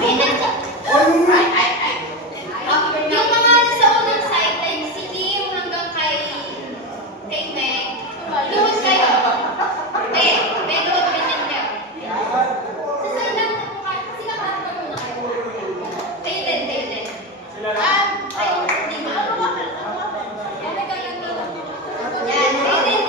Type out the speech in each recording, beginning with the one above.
Yung mga nasa unang side, like si Kim hanggang kay Meg, luhod kayo. Luhod ganyan kayo. Sa side lang po kayo, kasi nakaharap muna kayo. Kayo din. Kayo, di ba? Yan, kayo din.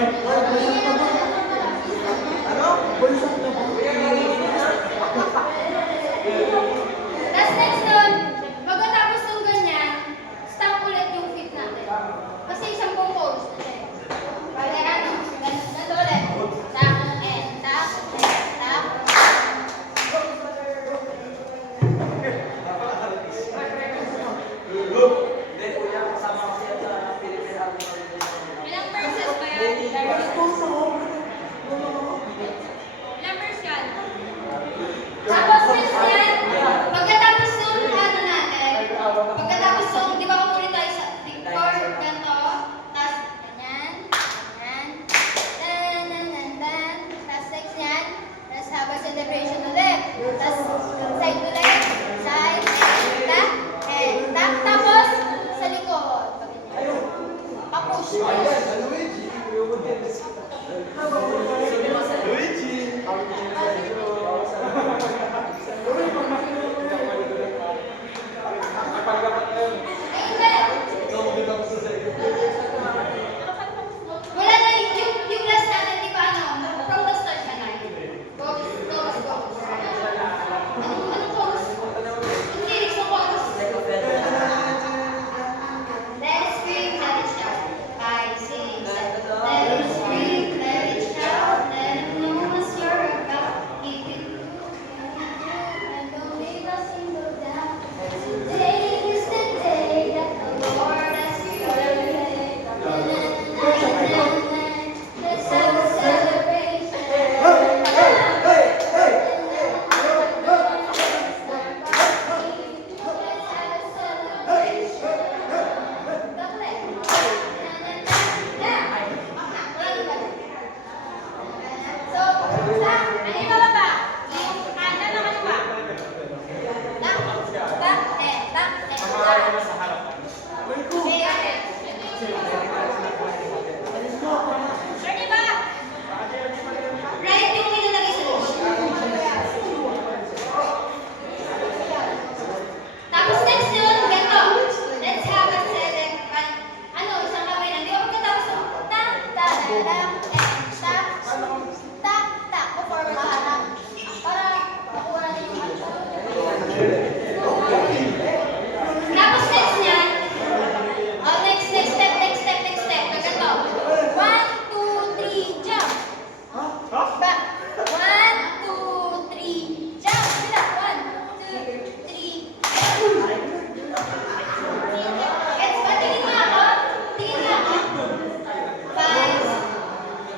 Tapos next nun, pagkatapos ng ganyan, stop ulit yung feet natin. Kasi isang pong pose natin. Kaya ano, ganito ulit. Tap, and tap, and tap. Ilang verses ba yan? Ilang verse yan? Tapos next yan, pagkatapos ng ano natin, pagkatapos ng, di ba kukunin tayo sa record, ganito, tapos ganyan, ganyan, dan, tapos next yan, tapos habang celebration ulit, tapos side ulit, side, and tap, tapos sa likod, ganyan, papush, wala na yung last natin, di ba ano? From the start ka na. Goes. Anong goes? Yung lyrics ng goes. Let it scream, let it shout. 5, 6, 7. Let it scream, let it shout. Let it know what you're about. If you do, and don't leave a single doubt. Today is the day that the Lord has created. Let's have a celebration. Let's have a celebration. So, ano yung bababa? Yung kanan o kaliwa? Tap, and tap. Okay. Ready ba? Right yung nilalagay sa loob. Tapos next yun, ganito. Let's have a celebration. Ano, isang kamay na. Di ba pagkatapos ng tap, tap, tap, and tap, tap, tap, o forward ka na. Para makuha natin yung ano. Tapos next niyan, next step. Ganito. 1, 2, 3, jump. Back. 1, 2, 3, jump. Sila. 1, 2, 3, Gets ba? Tingin mo ako. 5, 6, 7, 8, 9, 10.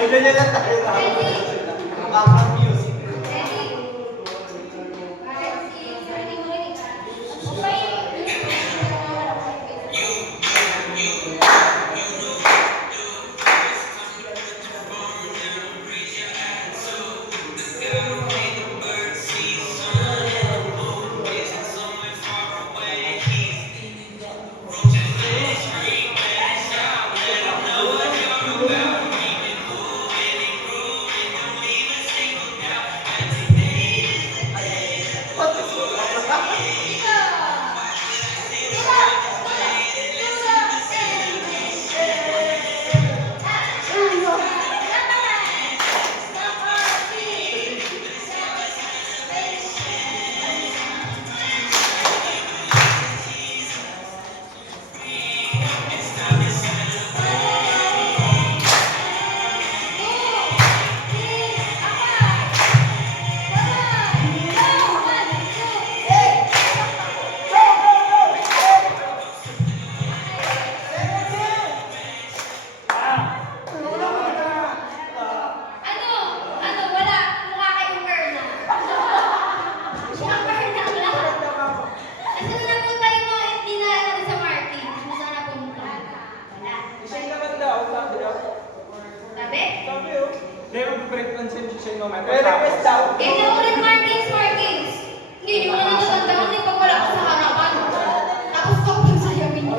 Ay, ganyan lang tayo na. Ready? Music. Ready? Kahit si Sir hindi marinig. Okay. Wala. Mukha kayong Berna. Siya ang Berna lang. Asan na po tayo mga hindi na sa marking? Kung saan na punta? Wala. Siya naman daw, sabi daw. Sabi? Sabi oh. Never break consent siya naman. Request daw. Eh, ulit markings. Hindi nyo na natatandaan din pag wala ka sa harapan. Tapos ako yung sayamin nyo.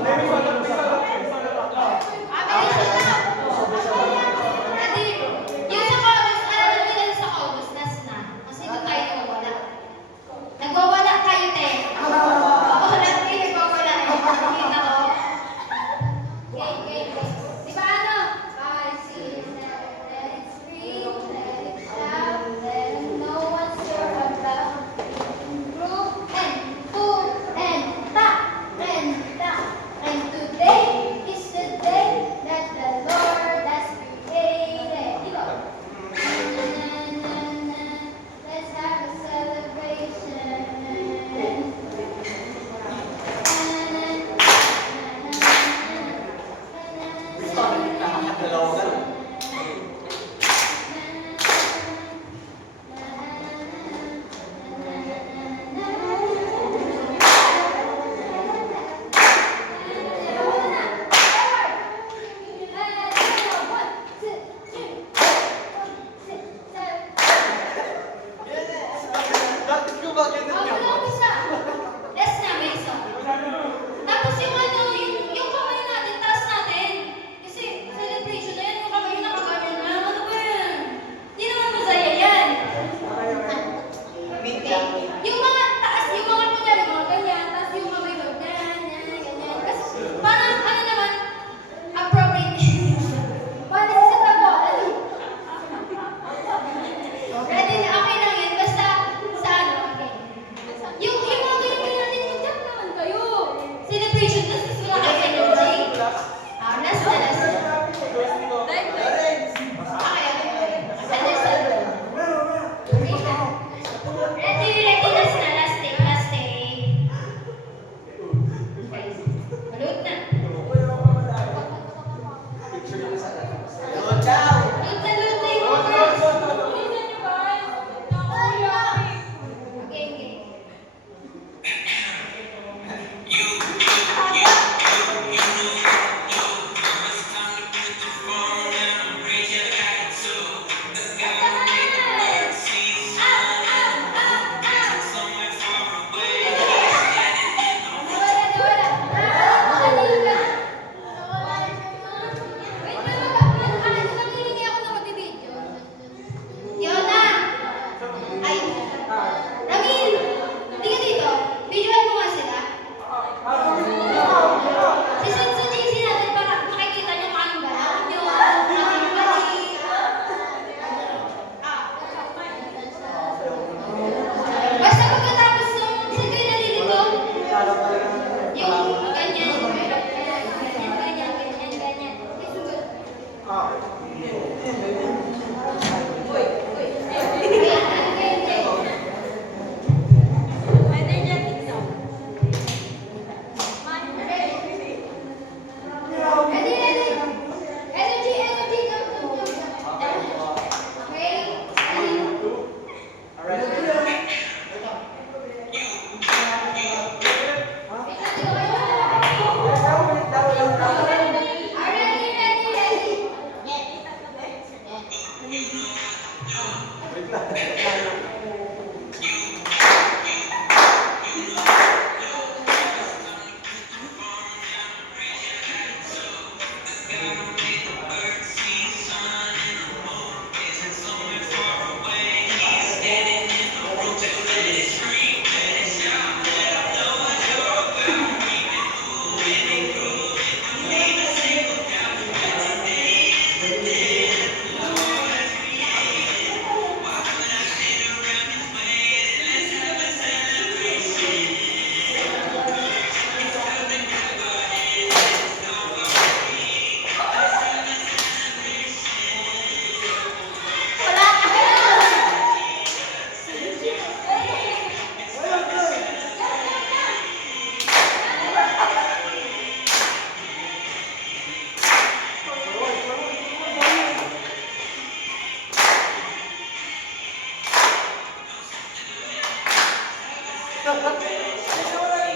Adi, yung sa Caubus, alam nyo lang sa Caubus, nas na. Kasi doon tayo nagwawala. Nagwawala kayo, te. Nagwawala kayo, nagwawala. Nakikita ko. Okay. Di ba ano? I see, let it scream, let it shout, let it know what's your about. Group and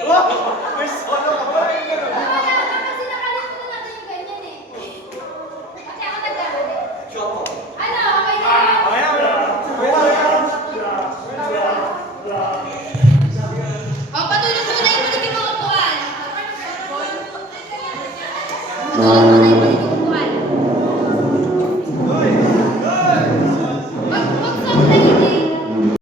Wala ka. May solo ka ba? Wala ka kasi nakalimutan natin yung ganyan eh. Kasi ako nagkamali. Choco. Ano, okay na. O, patulog muna yung mga upuan.